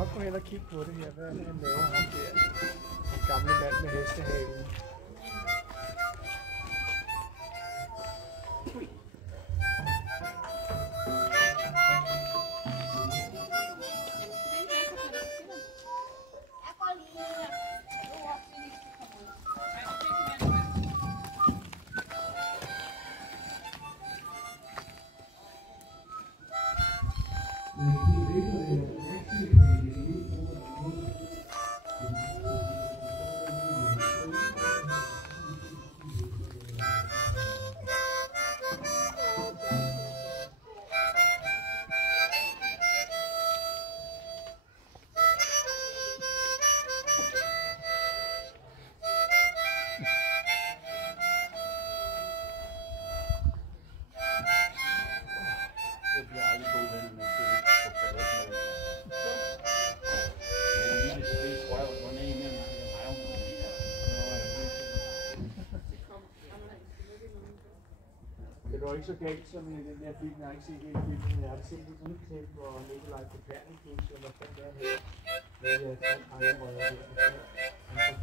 nok gå hen og kigge på det her. Hvad er det, han laver ham der? Den gamle mand med hestehalen. Det var ikke så galt som i den her film. Jeg har ikke set hele filmen, men jeg har set et udklip, hvor Nikolaj Kopernikus, som var fandt der her, med de her ejerrødder her.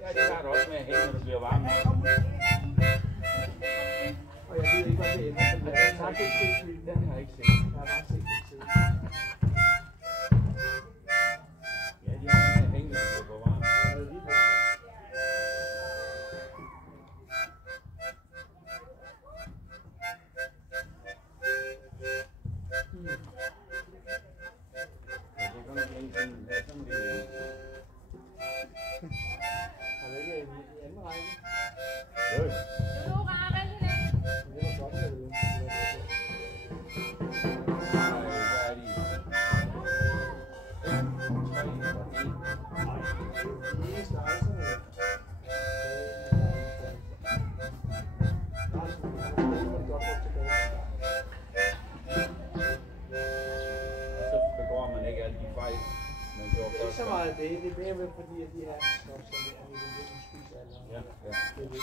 Ja, det har du også med at hænge, når det bliver varmt. Og jeg ved ikke, hvad det ender, men jeg har ikke set filmen. Den har jeg ikke set. Jeg har bare set den tid. Ja, de har med at hænge, når det bliver varmt. Har du ikke i anden række? Jo. Det var godt, at det Så begår man ikke alle de fejl, man gjorde er ikke først. så meget det. Det er mere fordi, at de er nok som er i den udspidsalder. Ja, ja. Det er det.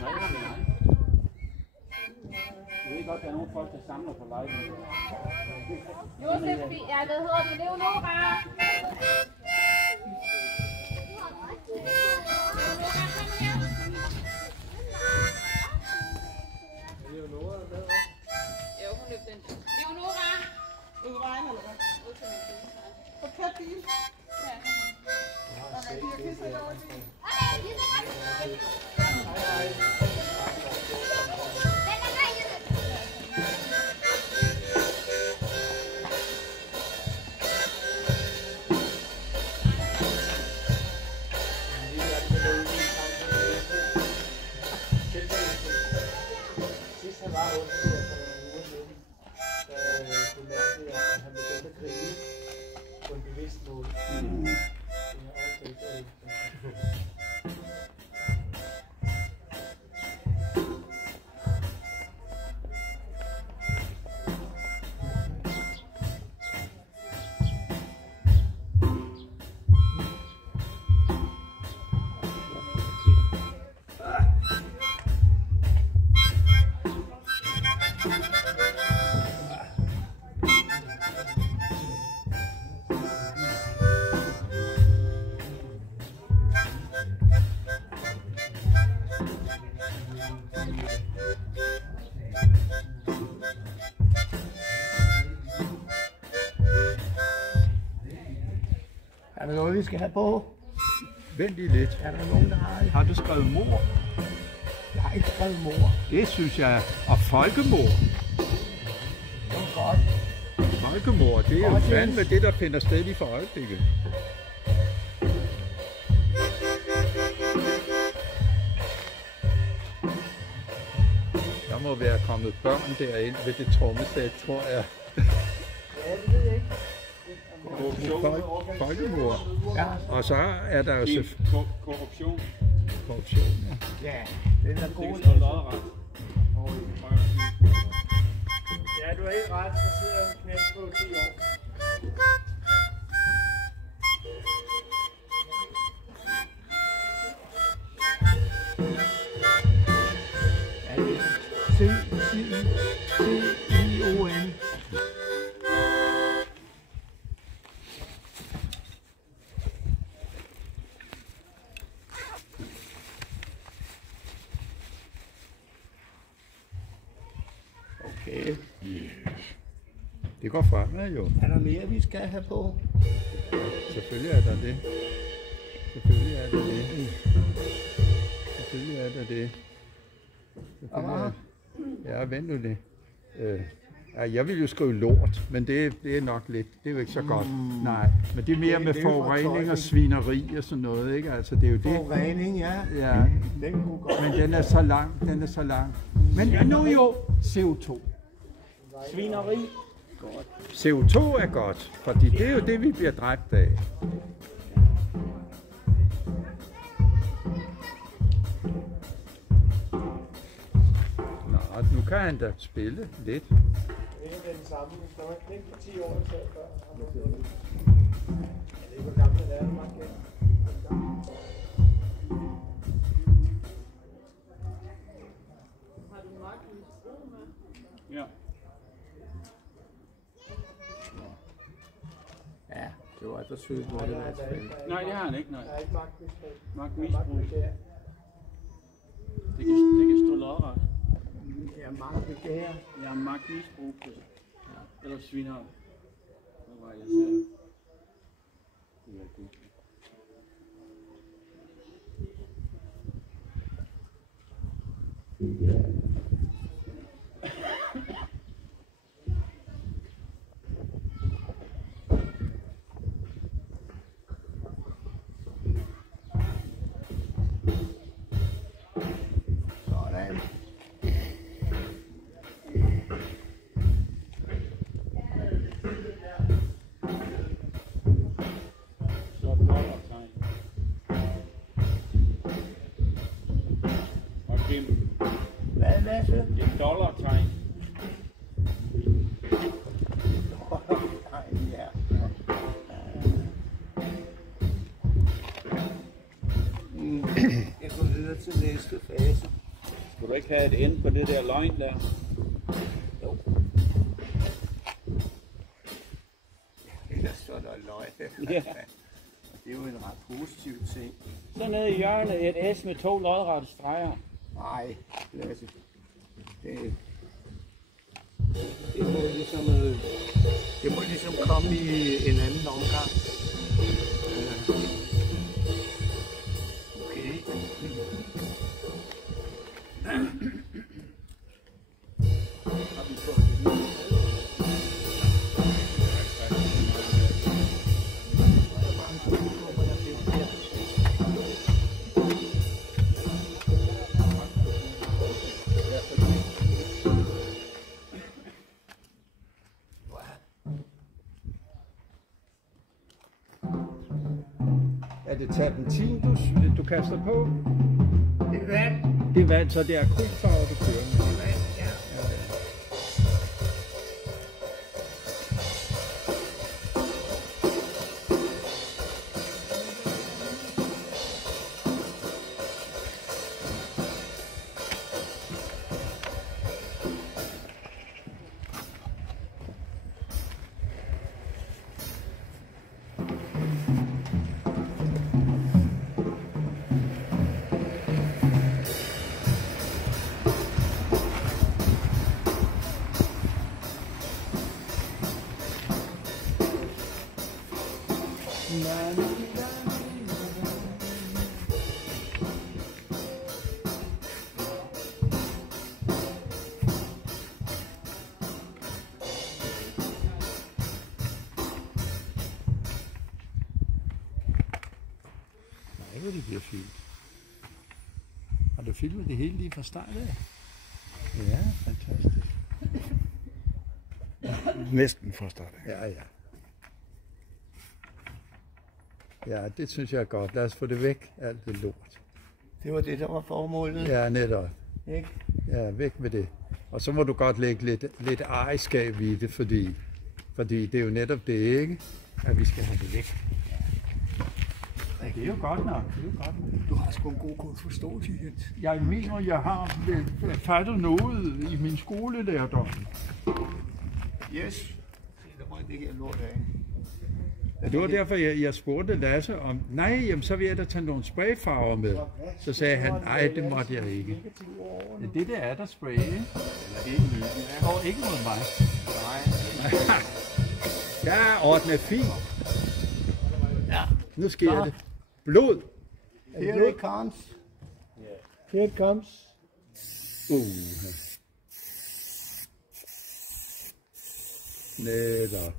Nej, det er min egen. Jeg ved godt, der er nogle folk, der samler på lejligheden. Josefine, ja, hvad hedder du? Leonora! Leonora, hvad er Jo, hun løb den. Leonora! Ud i vejen, eller hvad? Ud til min bil. Forkert bil. Ja. Okay, de har kisset over i bilen. Sidst han var hos os for nogle uger siden, kunne mærke, at han begyndte at grine på en bevidst måde. Er der noget, vi skal have på? Vent lige lidt. Er der nogen, der har det? Har du skrevet mor? Jeg har ikke skrevet mor. Det synes jeg. Og folkemor. Det var godt. Folkemor, det er jo Godt, fandme Jens. det, der finder sted lige for øjeblikket. Der må være kommet børn derind ved det trommesæt, tror jeg. Ja, det ved jeg ikke. Folkemor. Ja, Og så er der jo så Korruption. korruption. Ja. ja, den er Det god. kan stå lodret. Ja, du var helt ret, så sidder en knægt på 10 år. C-I-O-N. Okay. Det går fremad jo. Er der mere, vi skal have på? Selvfølgelig er der det. Selvfølgelig er der det. Selvfølgelig er der det. Ja, vent nu det. Ja, jeg vil jo skrive lort, men det er nok lidt. Det er jo ikke så godt. Nej, men det er mere med forurening og svineri og sådan noget, ikke? Altså, det er jo det. Forurening, ja. Ja, Den kunne godt. men den er så lang. Den er så lang. Men nu jo CO2. Svineri. CO2 er godt, fordi det er jo det, vi bliver dræbt af. Nå, nu kan han da spille lidt. Det er den samme. Der var en knægt på 10 år, der sad før. Jeg ved ikke, hvor gammel det er. Meget kendt. Har du Markus Bro med? Ja. Ja, det var der sødt, hvor det var spændende. Nej, det har han ikke, nej. Der er ikke magtmisbrug. Magtmisbrug. Magtbegær. Det kan stå lodret. Ja, mange begær. Jeg har magtmisbrug på det. Eller sviner. Hvad var det, jeg sagde? Det er det. Sådan. Så et dollartegn. Og Kim, Hvad, Lasse? det er et dollartegn. Ja. Jeg går videre til næste fase. Skal du ikke have et end på det der løgn der? Jo. Ellers står der løg. Ja. Det er jo en ret positiv ting. Så nede i hjørnet et S med 2 lodrette streger. Nej, Lasse. Det må ligesom komme i en anden omgang. Okay. Har vi fået det nu? Er det terpentin, du kaster på? Det er vand. Det er vand, så det er akrylfarve, du kører med. Det er vand, ja. Nej, det bliver fint. Har du filmet det hele lige fra start af? Ja, fantastisk. Næsten fra start af. Ja, ja. Ja, det synes jeg er godt. Lad os få det væk, alt det lort. Det var det, der var formålet. Ja, netop. Ikke? Ja, væk med det. Og så må du godt lægge lidt ejerskab i det, fordi det er jo netop det, ikke? At vi skal have det væk. Det er jo godt nok. Du har sgu en god forståelse, Jens. Jeg mener, jeg har fattet noget i min skolelærdom. Yes. Der må ikke have lort af. Det var derfor, jeg spurgte Lasse om, nej, jamen, så vil jeg da tage nogle sprayfarver med. Så sagde han, nej, det måtte jeg ikke. Det der er der spray, ikke? Eller ikke nyt. Og ikke mod mig. Nej. Ja, den er fin. Ja. Nu sker det. Blod. Here it comes. Here it comes. Netop.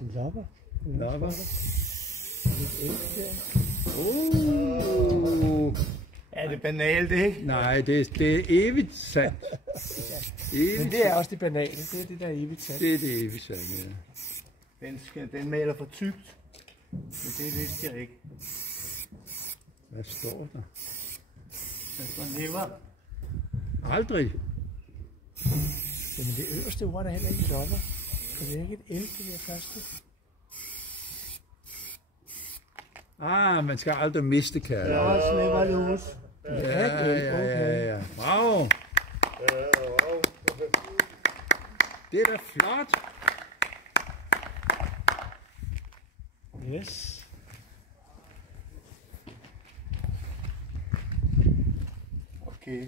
En lapper. Lapper. Er det banalt, ikke? Nej, det er evigt sandt. Men det er også det banale. Det er det der evigt sandt. Det er det evigt sandt, ja. Den maler for tykt. Men det vidste jeg ikke. Hvad står der? Der står never. Aldrig. Jamen det øverste ord er heller ikke lopper. Så det er ikke et L, det der første. Man skal aldrig miste kærlighed. Også never lose. Ja. Bravo. Det er da flot. Yes. Okay.